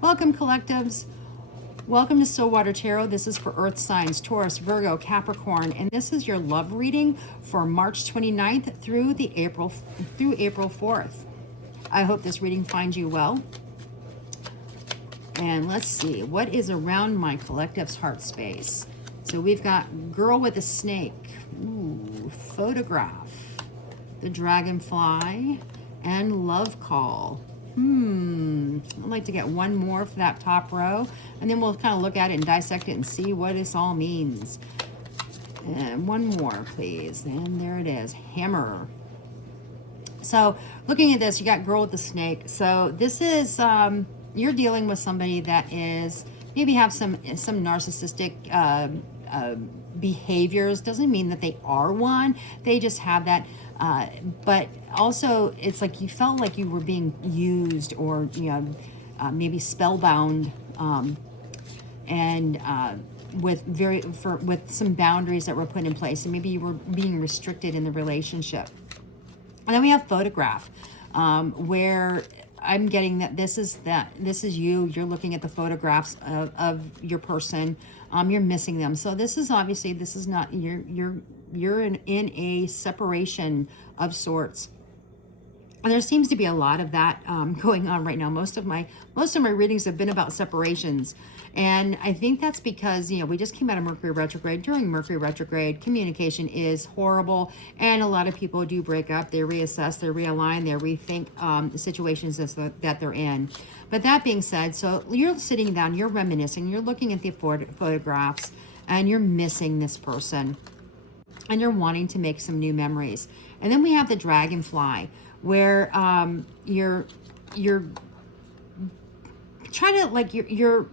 Welcome, collectives. Welcome to Stillwater Tarot. This is for Earth signs, Taurus, Virgo, Capricorn, and this is your love reading for March 29th through April 4th. I hope this reading finds you well. And let's see, what is around my collective's heart space? So we've got Girl with a Snake, ooh, Photograph, the Dragonfly, and Love Call. I'd like to get one more for that top row, and then we'll kind of look at it and dissect it and see what this all means. And one more, please. And there it is, Hammer. So looking at this, you got Girl with the Snake. So this is, you're dealing with somebody that is, maybe have some narcissistic behaviors. Doesn't mean that they are one. They just have that. But also, it's like you felt like you were being used, or maybe spellbound, and with some boundaries that were put in place, and maybe you were being restricted in the relationship. And then we have Photograph, where I'm getting that this is you. You're looking at the photographs of your person. You're missing them. So this is not you're in a separation of sorts. And there seems to be a lot of that going on right now. Most of my readings have been about separations. And I think that's because, we just came out of Mercury retrograde. During Mercury retrograde, communication is horrible. And a lot of people do break up. They reassess, they realign, they rethink the situations that they're in. But that being said, so you're sitting down, you're reminiscing, you're looking at the photographs, and you're missing this person. And you're wanting to make some new memories. And then we have the Dragonfly, where you're trying to you're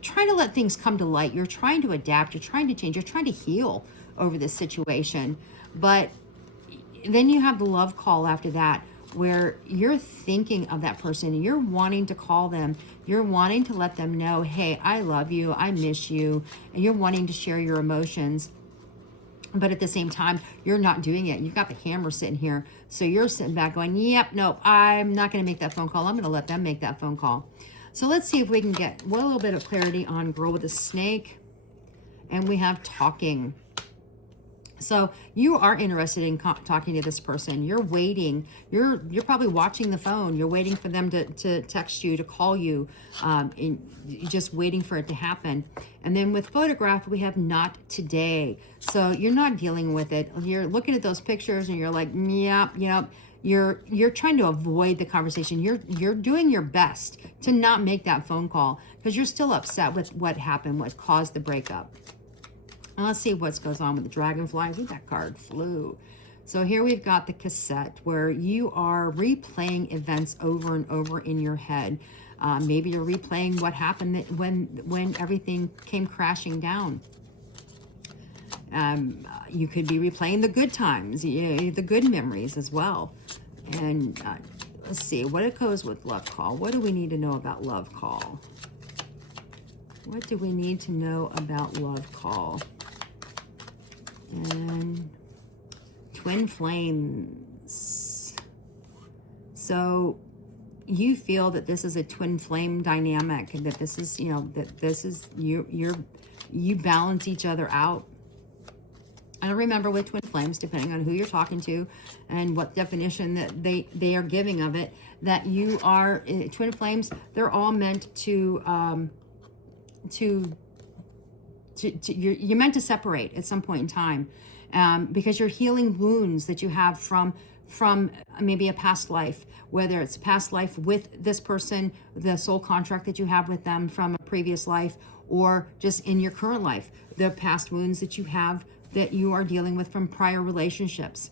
trying to let things come to light. You're trying to adapt. You're trying to change. You're trying to heal over this situation. But then you have the Love Call after that, where you're thinking of that person and you're wanting to call them. You're wanting to let them know, hey, I love you. I miss you. And you're wanting to share your emotions. But at the same time, you're not doing it. You've got the Hammer sitting here. So you're sitting back going, yep, no, I'm not going to make that phone call. I'm going to let them make that phone call. So let's see if we can get a little bit of clarity on Girl with a Snake. And we have Talking. So you are interested in talking to this person. You're waiting. You're probably watching the phone. You're waiting for them to text you, to call you, and you're just waiting for it to happen. And then with Photograph, we have Not Today. So you're not dealing with it. You're looking at those pictures and you're like, yep. You're trying to avoid the conversation. You're doing your best to not make that phone call because you're still upset with what happened, what caused the breakup. And let's see what goes on with the Dragonfly. I think that card flew. So here we've got the cassette, where you are replaying events over and over in your head. Maybe you're replaying what happened when everything came crashing down. You could be replaying the good times, the good memories as well. And let's see what it goes with Love Call. What do we need to know about Love Call? What do we need to know about Love Call? And Twin Flames. So you feel that this is a twin flame dynamic, and that this is, you balance each other out. And remember, with twin flames, depending on who you're talking to and what definition that they are giving of it, that you are twin flames. They're all meant to you're meant to separate at some point in time, because you're healing wounds that you have from maybe a past life, whether it's a past life with this person, the soul contract that you have with them from a previous life, or just in your current life, the past wounds that you have that you are dealing with from prior relationships.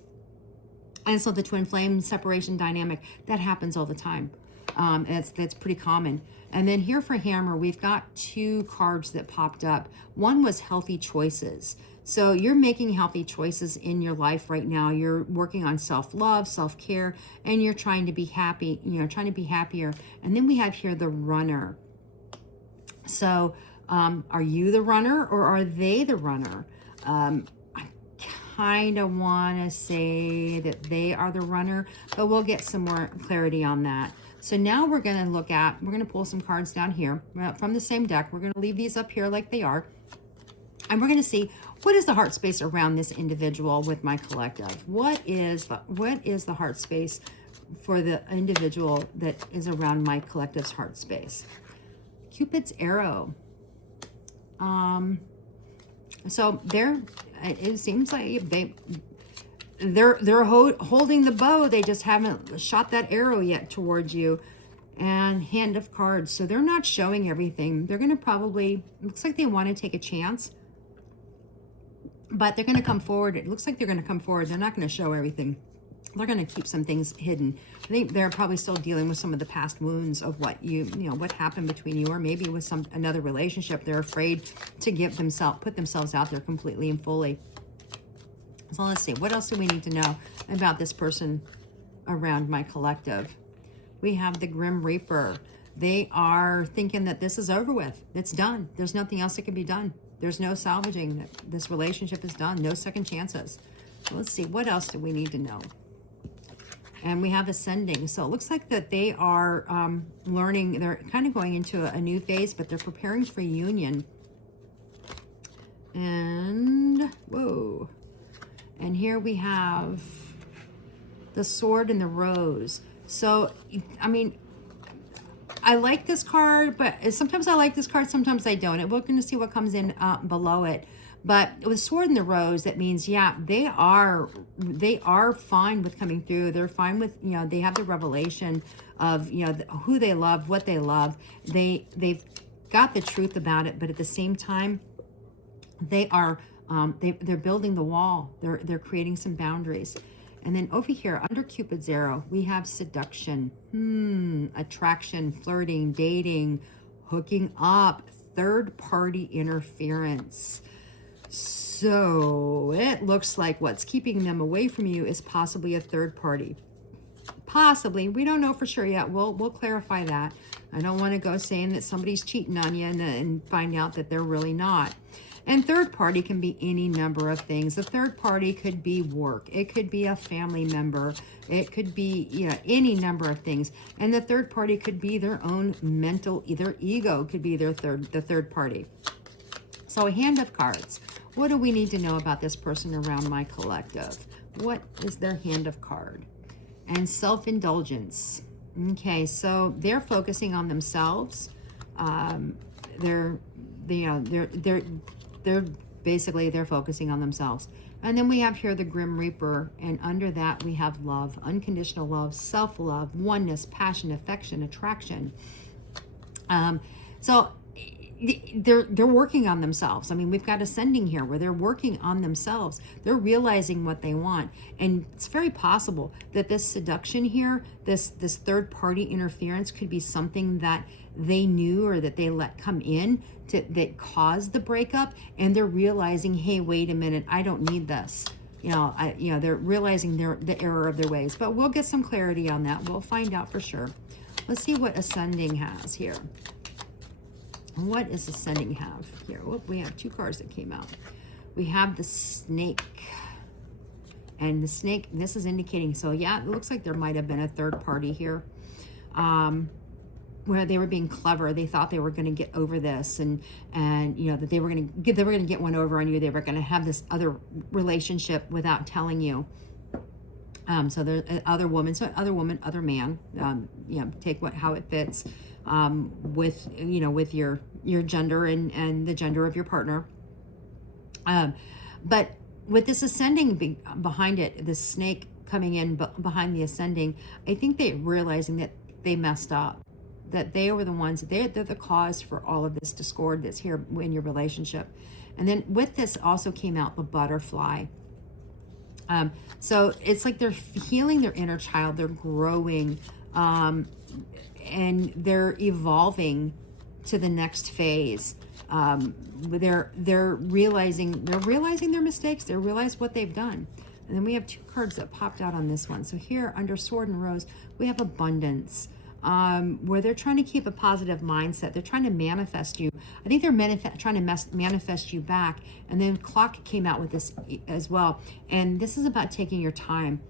And so the twin flame separation dynamic, that happens all the time. That's pretty common. And then here for Hammer, we've got two cards that popped up. One was healthy choices. So you're making healthy choices in your life right now. You're working on self-love, self-care, and you're trying to be happy, trying to be happier. And then we have here the Runner. So are you the runner, or are they the runner? I kind of want to say that they are the runner, but we'll get some more clarity on that. So now we're going to pull some cards down here from the same deck. We're going to leave these up here like they are. And we're going to see, what is the heart space around this individual with my collective? What is the heart space for the individual that is around my collective's heart space? Cupid's arrow. So it seems like they're holding the bow. They just haven't shot that arrow yet towards you. And Hand of Cards. So they're not showing everything. They're going to probably, looks like they want to take a chance. But they're going to come forward. It looks like they're going to come forward. They're not going to show everything. They're going to keep some things hidden. I think they're probably still dealing with some of the past wounds of what what happened between you, or maybe with another relationship. They're afraid to put themselves out there completely and fully. So let's see. What else do we need to know about this person around my collective? We have the Grim Reaper. They are thinking that this is over with. It's done. There's nothing else that can be done. There's no salvaging. This relationship is done. No second chances. Let's see. What else do we need to know? And we have Ascending. So it looks like that they are learning. They're kind of going into a new phase, but they're preparing for union. And, whoa. And here we have the Sword and the Rose. So, I mean, I like this card, but sometimes I like this card, sometimes I don't. We're going to see what comes in below it. But with Sword and the Rose, that means, yeah, they are fine with coming through. They're fine with, they have the revelation of, who they love, what they love. They've got the truth about it, but at the same time, they are, they're building the wall. They're creating some boundaries. And then over here, under Cupid's arrow, we have seduction, attraction, flirting, dating, hooking up, third-party interference. So it looks like what's keeping them away from you is possibly a third party. Possibly. We don't know for sure yet. We'll clarify that. I don't want to go saying that somebody's cheating on you and find out that they're really not. And third party can be any number of things. A third party could be work. It could be a family member. It could be, any number of things. And the third party could be their own mental, either ego could be the third party. So a Hand of Cards. What do we need to know about this person around my collective? What is their Hand of Card? And self-indulgence. Okay, so they're focusing on themselves. They're basically focusing on themselves. And then we have here the Grim Reaper, and under that we have love, unconditional love, self-love, oneness, passion, affection, attraction. So they're working on themselves. I mean, we've got Ascending here where they're working on themselves. They're realizing what they want. And it's very possible that this seduction here, this third party interference could be something that they knew or that they let come in that caused the breakup. And they're realizing, hey, wait a minute, I don't need this. They're realizing the error of their ways. But we'll get some clarity on that. We'll find out for sure. Let's see what Ascending has here. What does Ascending have here? Oh, we have two cards that came out. We have the Snake. And the Snake, this is indicating, so yeah, it looks like there might have been a third party here. Where they were being clever. They thought they were going to get over this and that they were going to get one over on you. They were going to have this other relationship without telling you. So there's other woman, other man, take how it fits. With your gender and the gender of your partner. But with this Ascending behind it, the Snake coming in behind the Ascending, I think they're realizing that they messed up, that they were the ones, they're the cause for all of this discord that's here in your relationship. And then with this also came out the Butterfly. So it's like they're healing their inner child, they're growing, and they're evolving to the next phase. They're realizing their mistakes. They realize what they've done. And then we have two cards that popped out on this one. So here under Sword and Rose, we have Abundance, where they're trying to keep a positive mindset. They're trying to manifest you. I think they're trying to manifest you back. And then Clock came out with this as well. And this is about taking your time,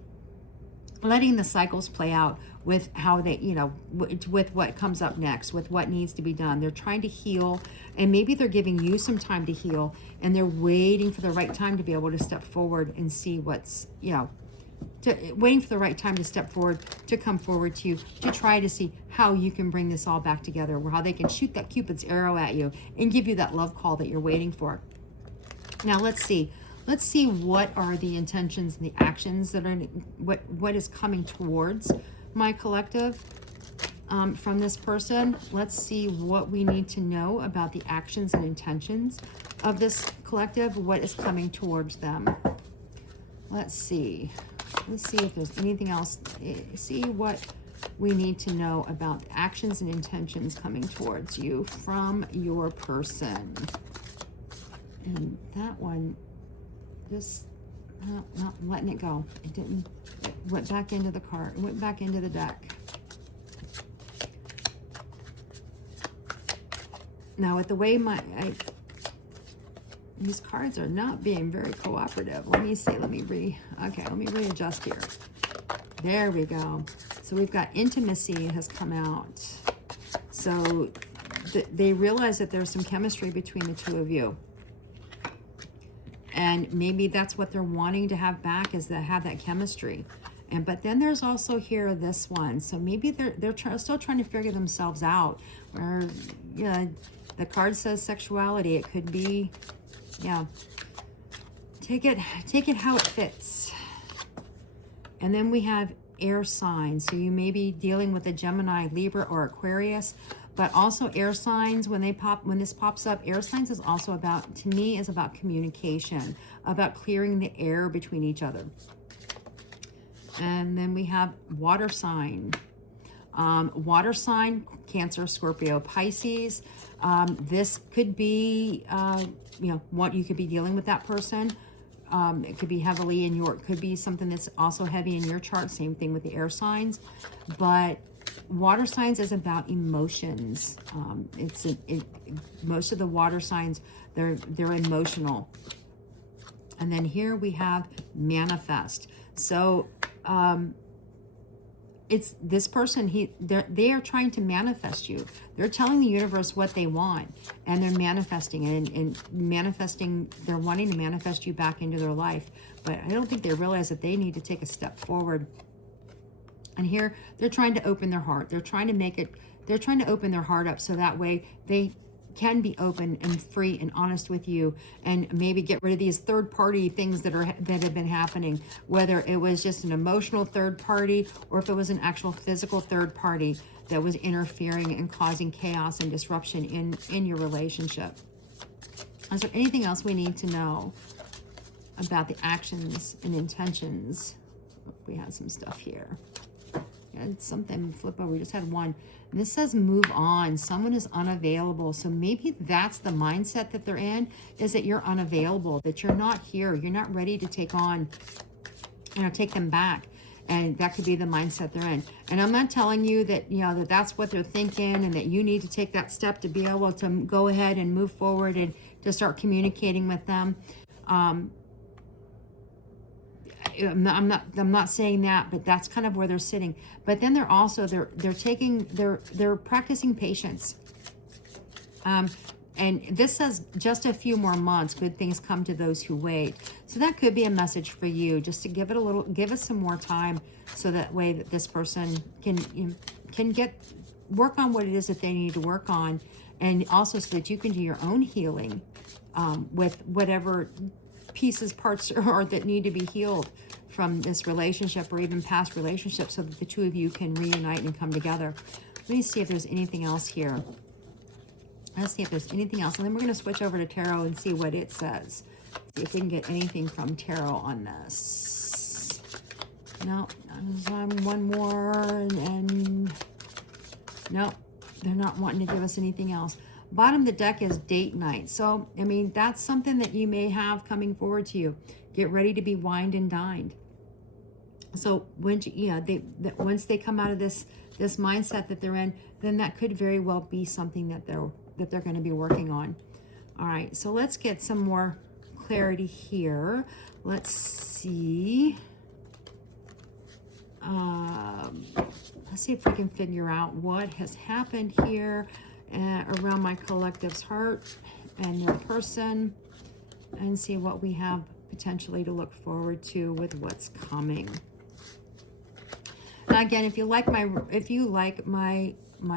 letting the cycles play out, with how they, you know, with what comes up next, with what needs to be done. They're trying to heal, and maybe they're giving you some time to heal, and they're waiting for the right time to be able to step forward and see what's, you know, waiting for the right time to step forward, to come forward to you, to try to see how you can bring this all back together, or how they can shoot that Cupid's arrow at you and give you that love call that you're waiting for. Now let's see what are the intentions and the actions that are, what is coming towards my collective from this person. Let's see what we need to know about the actions and intentions of this collective, what is coming towards them. Let's see if there's anything else. See what we need to know about actions and intentions coming towards you from your person. And that one, just not letting it go. It didn't. It went back into the card. It went back into the deck. Now, with the way these cards are not being very cooperative. Let me see. Let me readjust here. There we go. So we've got intimacy has come out. So they realize that there's some chemistry between the two of you. And maybe that's what they're wanting to have back, is to have that chemistry. But then there's also here this one. So maybe they're still trying to figure themselves out. Or, yeah, the card says sexuality. It could be, yeah. Take it how it fits. And then we have air signs. So you may be dealing with a Gemini, Libra, or Aquarius. But also air signs, when this pops up, air signs is also about, to me, is about communication, about clearing the air between each other. And then we have water sign. Water sign, Cancer, Scorpio, Pisces. This could be, you know, what you could be dealing with that person. It could be heavily in your, it could be something that's also heavy in your chart. Same thing with the air signs. But water signs is about emotions. Most of the water signs, they're emotional. And then here we have manifest. So it's this person, they are trying to manifest you. They're telling the universe what they want, and they're manifesting it, and manifesting, they're wanting to manifest you back into their life. But I don't think they realize that they need to take a step forward. And here they're trying to open their heart. They're trying to open their heart up, so that way they can be open and free and honest with you, and maybe get rid of these third-party things that have been happening, whether it was just an emotional third party or if it was an actual physical third party that was interfering and causing chaos and disruption in your relationship. Is there anything else we need to know about the actions and intentions? We had some stuff here. It's something, flip over, we just had one. And this says move on. Someone is unavailable. So maybe that's the mindset that they're in, is that you're unavailable, that you're not here. You're not ready to take on, you know, take them back. And that could be the mindset they're in. And I'm not telling you that, you know, that that's what they're thinking, and that you need to take that step to be able to go ahead and move forward and to start communicating with them. I'm not saying that, but that's kind of where they're sitting. But then they're also, they're practicing patience. And this says just a few more months, good things come to those who wait. So that could be a message for you, just to give it some more time, so that way that this person can work on what it is that they need to work on, and also so that you can do your own healing with whatever pieces, parts are that need to be healed from this relationship, or even past relationships, so that the two of you can reunite and come together. Let me see if there's anything else here. Let's see if there's anything else. And then we're going to switch over to tarot and see what it says. See if we can get anything from tarot on this. No, one more, and no, they're not wanting to give us anything else. Bottom of the deck is date night. So, I mean, that's something that you may have coming forward to you. Get ready to be wined and dined. So when once they come out of this mindset that they're in, then that could very well be something that they're going to be working on. All right, so let's get some more clarity here. Let's see. Let's see if we can figure out what has happened here around my collective's heart and their person, and see what we have potentially to look forward to with what's coming. Now again, if you like my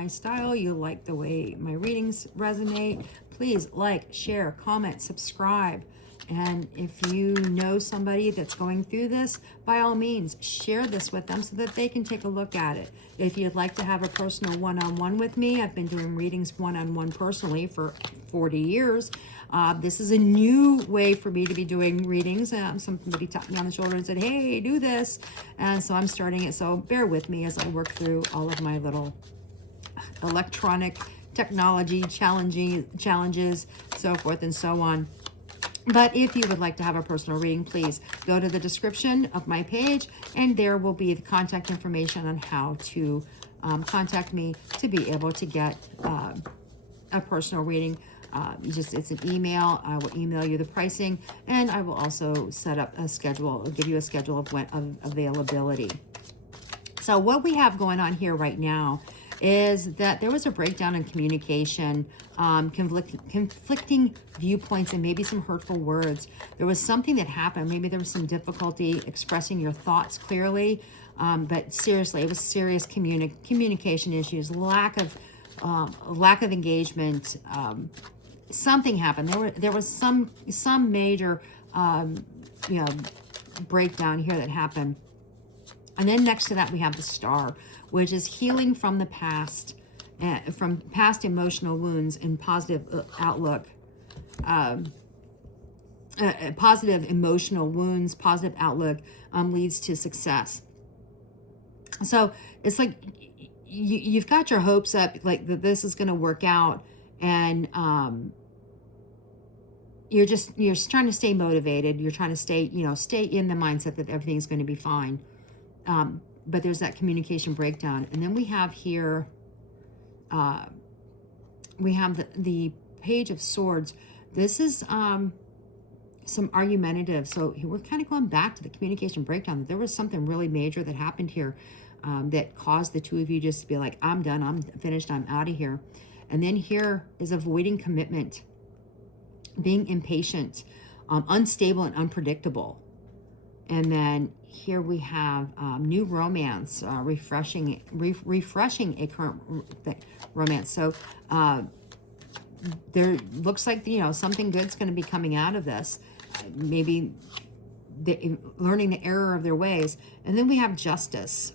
style, you like the way my readings resonate, please like, share, comment, subscribe. And if you know somebody that's going through this, by all means, share this with them so that they can take a look at it. If you'd like to have a personal one-on-one with me, I've been doing readings one-on-one personally for 40 years. This is a new way for me to be doing readings. Somebody tapped me on the shoulder and said, hey, do this. And so I'm starting it. So bear with me as I work through all of my little electronic technology challenges, so forth and so on. But if you would like to have a personal reading, please go to the description of my page, and there will be the contact information on how to contact me to be able to get a personal reading. It's an email. I will email you the pricing, and I will also set up a schedule, give you a schedule of availability. So what we have going on here right now is that there was a breakdown in communication, conflicting viewpoints, and maybe some hurtful words. There was something that happened. Maybe there was some difficulty expressing your thoughts clearly, but seriously, it was serious communication issues, lack of engagement. Something happened. There was some major breakdown here that happened. And then next to that, we have the Star, which is healing from the past, from past emotional wounds and positive outlook. Positive emotional wounds, positive outlook leads to success. So it's like you've got your hopes up, like that this is going to work out, and you're just trying to stay motivated. You're trying to stay in the mindset that everything's going to be fine. But there's that communication breakdown. And then we have here, we have the Page of Swords. This is some argumentative. So we're kind of going back to the communication breakdown. There was something really major that happened here that caused the two of you just to be like, I'm done, I'm finished, I'm out of here. And then here is avoiding commitment, being impatient, unstable and unpredictable. And then here we have new romance, refreshing a current romance. So there looks like something good's going to be coming out of this. Maybe learning the error of their ways. And then we have justice.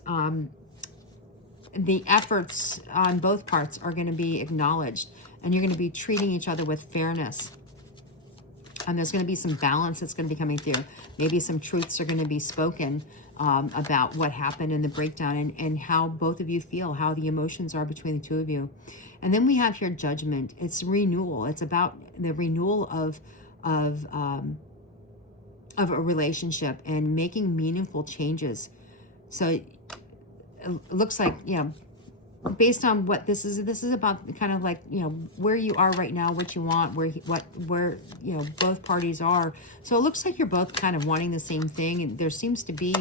The efforts on both parts are going to be acknowledged, and you're going to be treating each other with fairness. And there's going to be some balance that's going to be coming through. Maybe some truths are going to be spoken about what happened in the breakdown, and how both of you feel, how the emotions are between the two of you. And then we have here judgment. It's renewal. It's about the renewal of a relationship and making meaningful changes. So it looks like, based on what this is about, kind of like, where you are right now, what you want, where both parties are. So it looks like you're both kind of wanting the same thing, and there seems to be,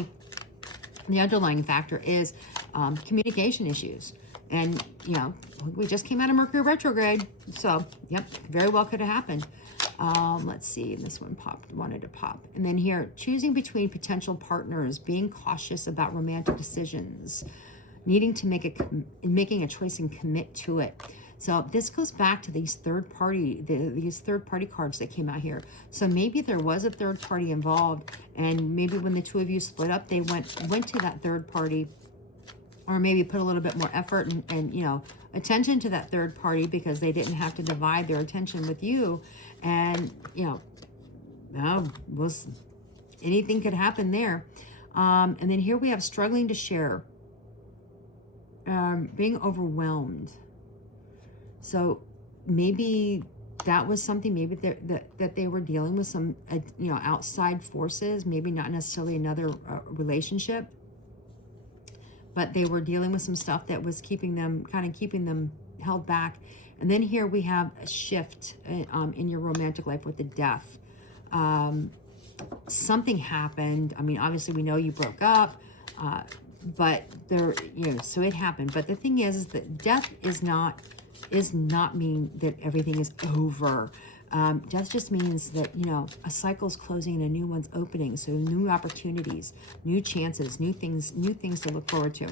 the underlying factor is communication issues. And we just came out of Mercury retrograde, so yep, very well could have happened. Let's see, this one wanted to pop. And then here, choosing between potential partners, being cautious about romantic decisions, needing to making a choice and commit to it. So this goes back to these third party cards that came out here. So maybe there was a third party involved, and maybe when the two of you split up, they went to that third party, or maybe put a little bit more effort and attention to that third party, because they didn't have to divide their attention with you. And anything could happen there. And then here we have struggling to share. Being overwhelmed. So maybe that was something, maybe that they were dealing with some outside forces, maybe not necessarily another relationship, but they were dealing with some stuff that was keeping them held back. And then here we have a shift in your romantic life with the Death. Something happened. I mean, obviously we know you broke up. but there, so it happened. But the thing is that death is not mean that everything is over. Death just means that, a cycle's closing and a new one's opening. So new opportunities, new chances, new things to look forward to.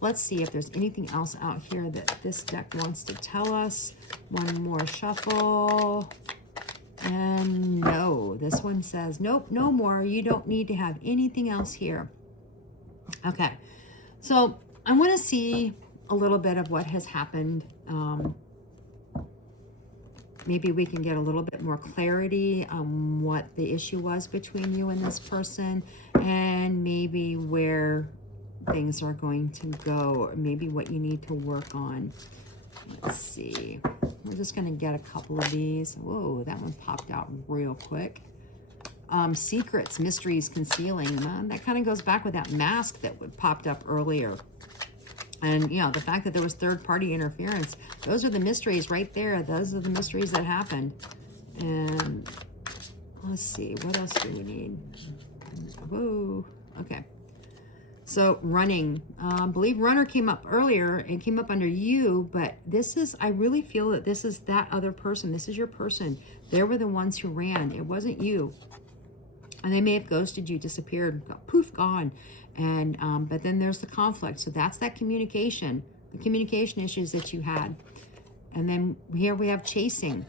Let's see if there's anything else out here that this deck wants to tell us. One more shuffle. And no, this one says, nope, no more. You don't need to have anything else here. Okay, so I want to see a little bit of what has happened. Maybe we can get a little bit more clarity on what the issue was between you and this person, and maybe where things are going to go, or maybe what you need to work on. Let's see. We're just going to get a couple of these. Whoa, that one popped out real quick. Secrets, mysteries, concealing. That kind of goes back with that mask that popped up earlier. And, the fact that there was third-party interference. Those are the mysteries right there. Those are the mysteries that happened. And let's see. What else do we need? Whoa. Okay. So running. I believe runner came up earlier. It came up under you. But this is, I really feel that this is that other person. This is your person. They were the ones who ran. It wasn't you. And they may have ghosted you, disappeared, poof, gone. And but then there's the conflict. So that's that communication, the communication issues that you had. And then here we have chasing.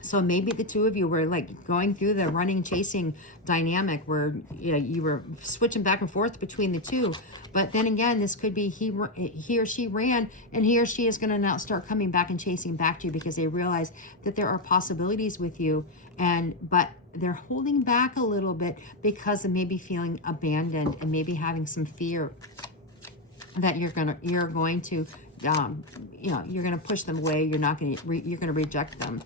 So maybe the two of you were like going through the running chasing dynamic where you were switching back and forth between the two. But then again, this could be he or she ran, and he or she is going to now start coming back and chasing back to you because they realize that there are possibilities with you, but they're holding back a little bit because of maybe feeling abandoned and maybe having some fear that you're going to you're going to push them away. You're going to reject them.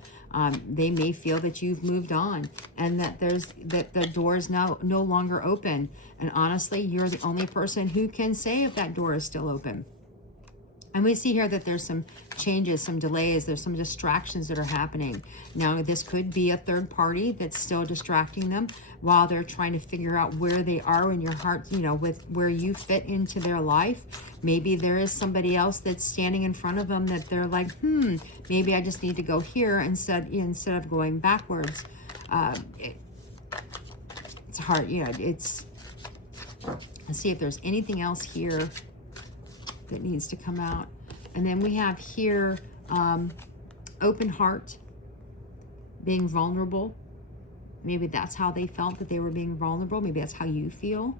They may feel that you've moved on and that the door is now no longer open. And honestly, you're the only person who can say if that door is still open. And we see here that there's some changes, some delays, there's some distractions that are happening. Now, this could be a third party that's still distracting them while they're trying to figure out where they are in your heart, with where you fit into their life. Maybe there is somebody else that's standing in front of them that they're like, maybe I just need to go here instead of going backwards. It's hard, let's see if there's anything else here that needs to come out. And then we have here open heart, being vulnerable. Maybe that's how they felt, that they were being vulnerable. Maybe that's how you feel.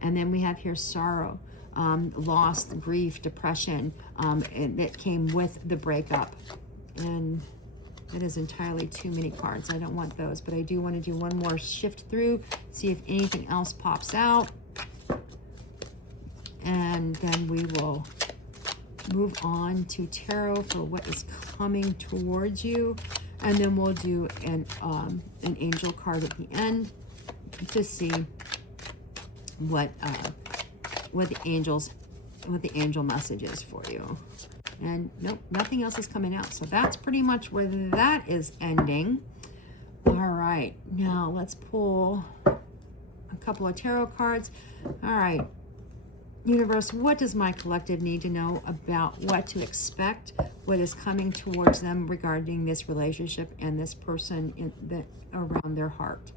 And then we have here sorrow, loss, grief, depression, and that came with the breakup. And that is entirely too many cards. I don't want those, but I do want to do one more shift through, see if anything else pops out. And then we will move on to tarot for what is coming towards you. And then we'll do an angel card at the end to see what the angel message is for you. And nope, nothing else is coming out. So that's pretty much where that is ending. All right, now let's pull a couple of tarot cards. All right. Universe, what does my collective need to know about what to expect, what is coming towards them regarding this relationship and this person around their heart?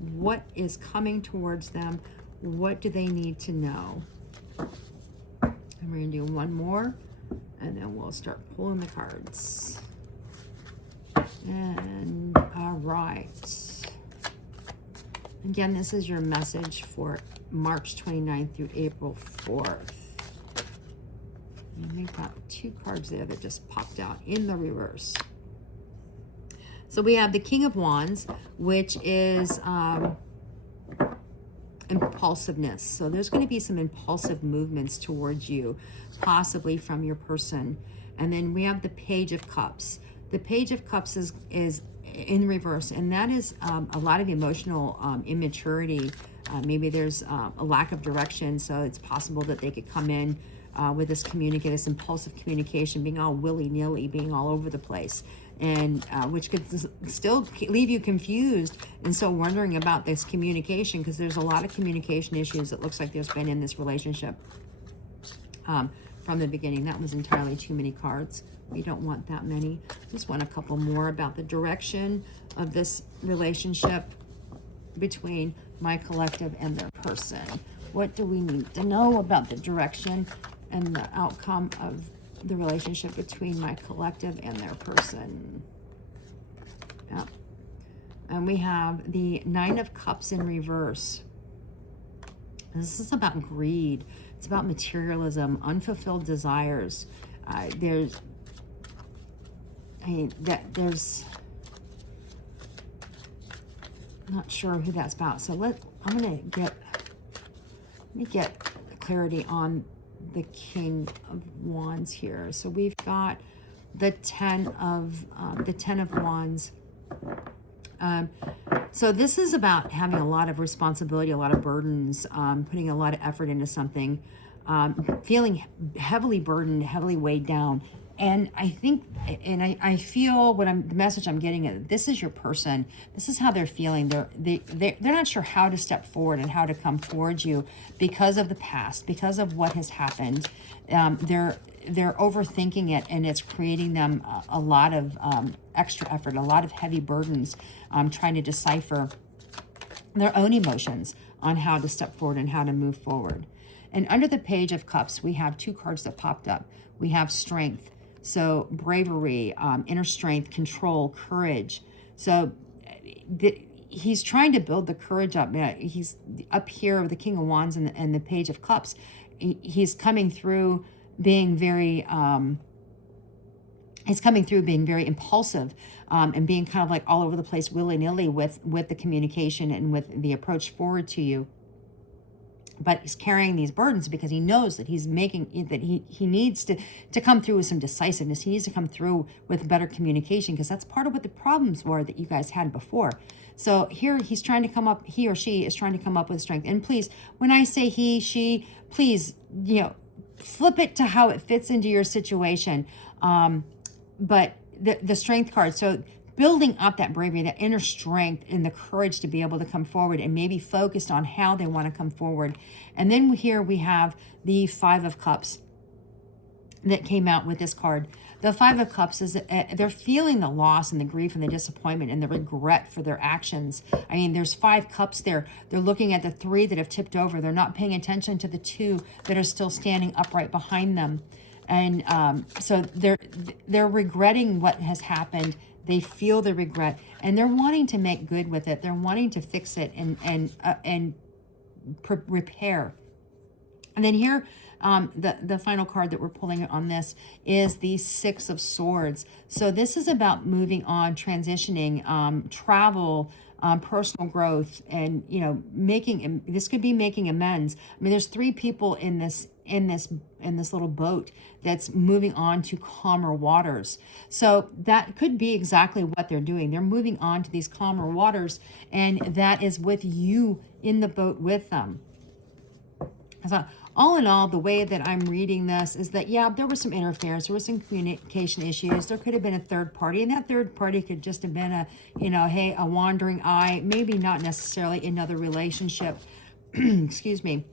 What is coming towards them? What do they need to know? And we're going to do one more, and then we'll start pulling the cards. And all right. Again, this is your message for March 29th through April 4th. And we've got two cards there that just popped out in the reverse. So we have the King of Wands, which is impulsiveness. So there's going to be some impulsive movements towards you, possibly from your person. And then we have the Page of Cups. The Page of Cups is in reverse, and that is a lot of emotional immaturity. Maybe there's a lack of direction, so it's possible that they could come in with this this impulsive communication, being all willy-nilly, being all over the place, and which could still leave you confused and so wondering about this communication, because there's a lot of communication issues it looks like there's been in this relationship from the beginning. That was entirely too many cards. We don't want that many. Just want a couple more about the direction of this relationship between my collective and their person. What do we need to know about the direction and the outcome of the relationship between my collective and their person? Yeah. And we have the Nine of Cups in reverse. This is about greed. It's about materialism, unfulfilled desires. There's not sure who that's about. So I'm gonna get clarity on the King of Wands here. So we've got the Ten of Wands. So this is about having a lot of responsibility, a lot of burdens, putting a lot of effort into something, feeling heavily burdened, heavily weighed down. And I think, and I feel the message I'm getting is this is your person. This is how they're feeling. They're not sure how to step forward and how to come towards you because of the past, because of what has happened. They're overthinking it, and it's creating them a lot of extra effort, a lot of heavy burdens, trying to decipher their own emotions on how to step forward and how to move forward. And under the Page of Cups, we have two cards that popped up. We have Strength. So bravery, inner strength, control, courage. So he's trying to build the courage up. He's up here with the King of Wands and the Page of Cups. He's coming through being very, impulsive, and being kind of like all over the place, willy-nilly with the communication and with the approach forward to you. But he's carrying these burdens because he knows that he needs to come through with some decisiveness. He needs to come through with better communication, because that's part of what the problems were that you guys had before. So here he or she is trying to come up with strength. And please, when I say he, she, please, flip it to how it fits into your situation. But the Strength card, so building up that bravery, that inner strength, and the courage to be able to come forward, and maybe focused on how they want to come forward. And then here we have the Five of Cups that came out with this card. The Five of Cups is they're feeling the loss and the grief and the disappointment and the regret for their actions. I mean, there's 5 cups there. They're looking at the 3 that have tipped over. They're not paying attention to the 2 that are still standing upright behind them. And so they're regretting what has happened. They feel the regret, and they're wanting to make good with it. They're wanting to fix it and repair. And then here, the final card that we're pulling on this is the Six of Swords. So this is about moving on, transitioning, travel, personal growth, and this could be making amends. I mean, there's 3 people in this little boat that's moving on to calmer waters. So that could be exactly what they're doing. They're moving on to these calmer waters, and that is with you in the boat with them. So all in all, the way that I'm reading this is that, yeah, there was some interference, there was some communication issues, there could have been a third party, and that third party could just have been a wandering eye, maybe not necessarily another relationship, excuse me.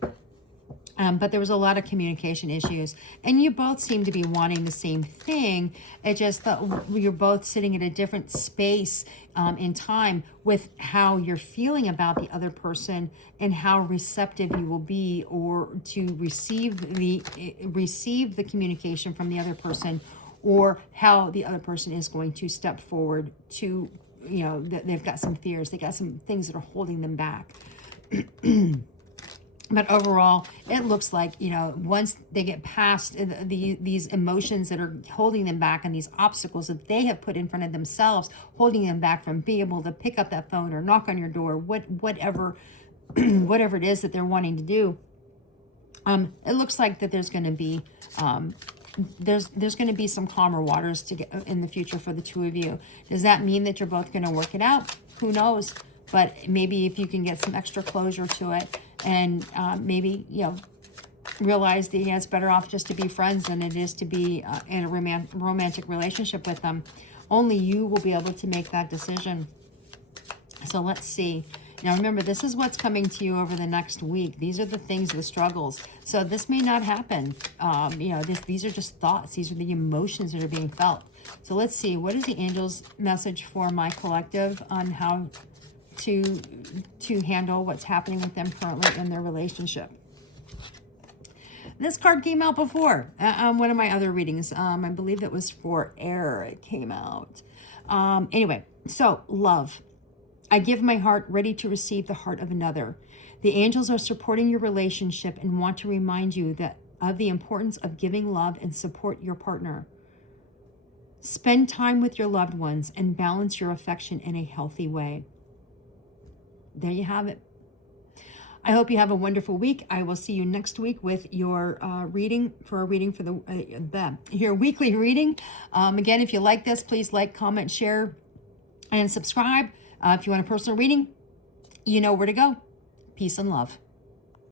But there was a lot of communication issues, and you both seem to be wanting the same thing. It just that you're both sitting at a different space in time with how you're feeling about the other person and how receptive you will be, or to receive the communication from the other person, or how the other person is going to step forward to, they've got some fears, they got some things that are holding them back. But overall, it looks like, once they get past these emotions that are holding them back, and these obstacles that they have put in front of themselves, holding them back from being able to pick up that phone or knock on your door, whatever it is that they're wanting to do, it looks like that there's going to be there's going to be some calmer waters to get in the future for the two of you. Does that mean that you're both going to work it out? Who knows? But maybe if you can get some extra closure to it, and maybe realize that yeah, it's better off just to be friends than it is to be in a romantic relationship with them. Only you will be able to make that decision. So let's see. Now remember, this is what's coming to you over the next week. These are the things, the struggles. So this may not happen. You know, these are just thoughts. These are the emotions that are being felt. So let's see. What is the angels' message for my collective on how to handle what's happening with them currently in their relationship? This card came out before one of my other readings. I believe it was for air. It came out. Anyway, so love. I give my heart ready to receive the heart of another. The angels are supporting your relationship and want to remind you that of the importance of giving love and support your partner. Spend time with your loved ones and balance your affection in a healthy way. There you have it. I hope you have a wonderful week. I will see you next week with your reading for your weekly reading. Again, if you like this, please like, comment, share, and subscribe. If you want a personal reading, you know where to go. Peace and love.